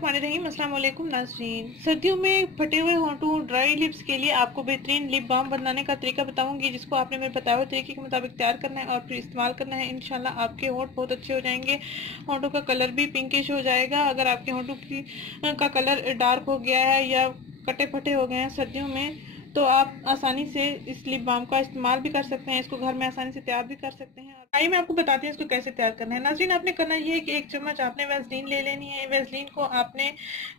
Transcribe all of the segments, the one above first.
बिस्मिल्लाहिर्रहमानिर्रहीम। अस्सलाम वालेकुम नाज़रीन। सर्दियों में फटे हुए होंठों, ड्राई लिप्स के लिए आपको बेहतरीन लिप बाम बनाने का तरीका बताऊंगी, जिसको आपने मेरे बताए हुए तरीके के मुताबिक तैयार करना है और फिर इस्तेमाल करना है। इंशाल्लाह आपके होंठ बहुत अच्छे हो जाएंगे। होंठों का कलर भी पिंकिश हो जाएगा। अगर आपके होंठों का कलर डार्क हो गया है या कटे फटे हो गए हैं सर्दियों में, तो आप आसानी से इस लिप बाम का इस्तेमाल भी कर सकते हैं। इसको घर में आसानी से तैयार भी कर सकते हैं। आइए मैं आपको बताती हूँ इसको कैसे तैयार करना है। नाज़रीन, आपने करना ये है कि 1 चम्मच आपने वैसलीन ले लेनी है। वैसलीन को आपने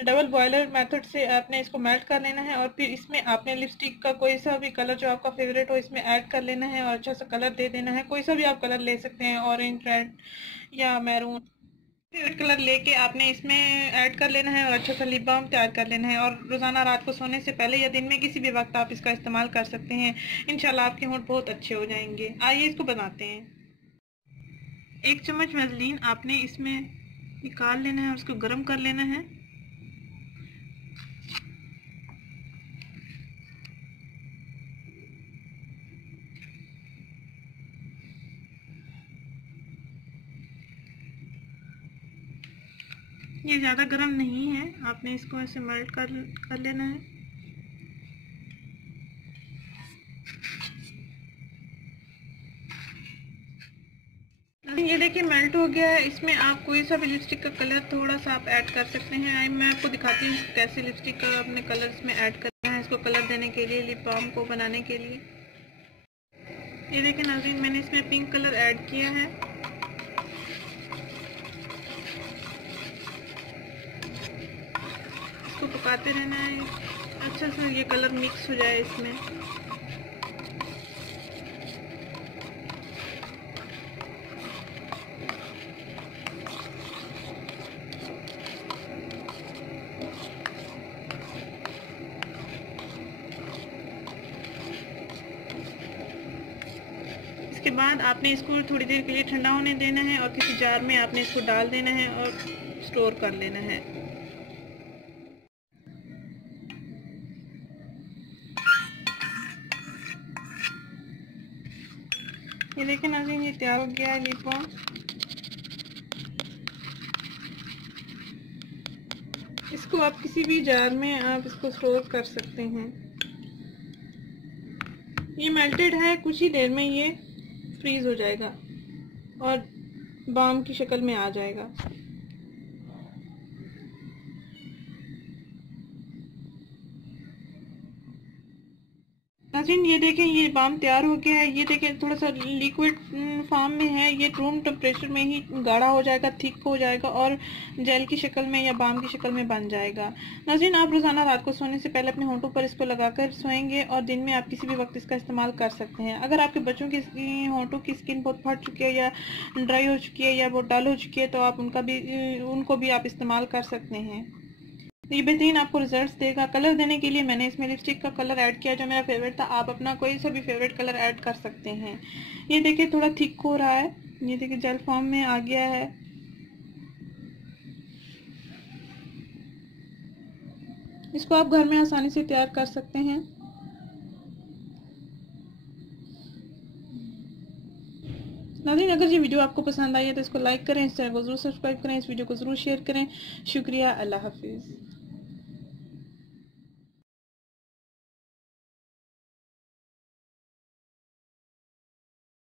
डबल बॉयलर मेथड से आपने इसको मेल्ट कर लेना है और फिर इसमें आपने लिपस्टिक का कोई सा भी कलर जो आपका फेवरेट हो इसमें ऐड कर लेना है और अच्छा सा कलर दे देना है। कोई सा भी आप कलर ले सकते हैं, ऑरेंज, रेड या मैरून। फेवरेट कलर लेके आपने इसमें ऐड कर लेना है और अच्छा सा लिप बाम तैयार कर लेना है। और रोज़ाना रात को सोने से पहले या दिन में किसी भी वक्त आप इसका इस्तेमाल कर सकते हैं। इंशाल्लाह आपके होंठ बहुत अच्छे हो जाएंगे। आइए इसको बनाते हैं। 1 चम्मच वैसलीन आपने इसमें निकाल लेना है और उसको गर्म कर लेना है। ये ज़्यादा गर्म नहीं है, आपने इसको ऐसे मेल्ट कर लेना है। ये देखिए मेल्ट हो गया है। इसमें आप कोई सा भी लिपस्टिक का कलर थोड़ा सा आप ऐड कर सकते हैं। मैं आपको दिखाती हूँ कैसे लिपस्टिक का अपने कलर इसमें ऐड करना है, इसको कलर देने के लिए, लिप बाम को बनाने के लिए। ये देखिए नाज़रीन, मैंने इसमें पिंक कलर ऐड किया है। इसको पकाते रहना है अच्छा सा, ये कलर मिक्स हो जाए इसमें। इसके बाद आपने इसको थोड़ी देर के लिए ठंडा होने देना है और किसी जार में आपने इसको डाल देना है और स्टोर कर लेना है। ये देखिए नाज़रीन, ये तैयार हो गया है लिप बाम। इसको आप किसी भी जार में आप इसको स्टोर कर सकते हैं। ये मेल्टेड है, कुछ ही देर में ये फ्रीज हो जाएगा और बाम की शक्ल में आ जाएगा। नाज़रीन, ये देखें ये बाम तैयार हो गया है। ये देखें थोड़ा सा लिक्विड फॉर्म में है। ये रूम टेम्परेचर में ही गाढ़ा हो जाएगा, थिक हो जाएगा और जेल की शक्ल में या बाम की शक्ल में बन जाएगा। नाज़रीन, आप रोज़ाना रात को सोने से पहले अपने होंठों पर इसको लगाकर सोएंगे और दिन में आप किसी भी वक्त इसका इस्तेमाल कर सकते हैं। अगर आपके बच्चों की होंठों की स्किन बहुत फट चुकी है या ड्राई हो चुकी है या बहुत डल हो चुकी है, तो आप उनको भी आप इस्तेमाल कर सकते हैं। ये बेहतरीन आपको रिजल्ट्स देगा। कलर देने के लिए मैंने इसमें लिपस्टिक का कलर ऐड किया जो मेरा फेवरेट था। आप अपना कोई सा भी फेवरेट कलर ऐड कर सकते हैं। ये देखिए थोड़ा थिक हो रहा है। ये देखिए जेल फॉर्म में आ गया है। इसको आप घर में आसानी से तैयार कर सकते हैं। नाज़रीन, अगर ये वीडियो आपको पसंद आई है तो इसको लाइक करें, इस चैनल को जरूर सब्सक्राइब करें, इस वीडियो को जरूर शेयर करें। शुक्रिया। अल्लाह हाफिज़।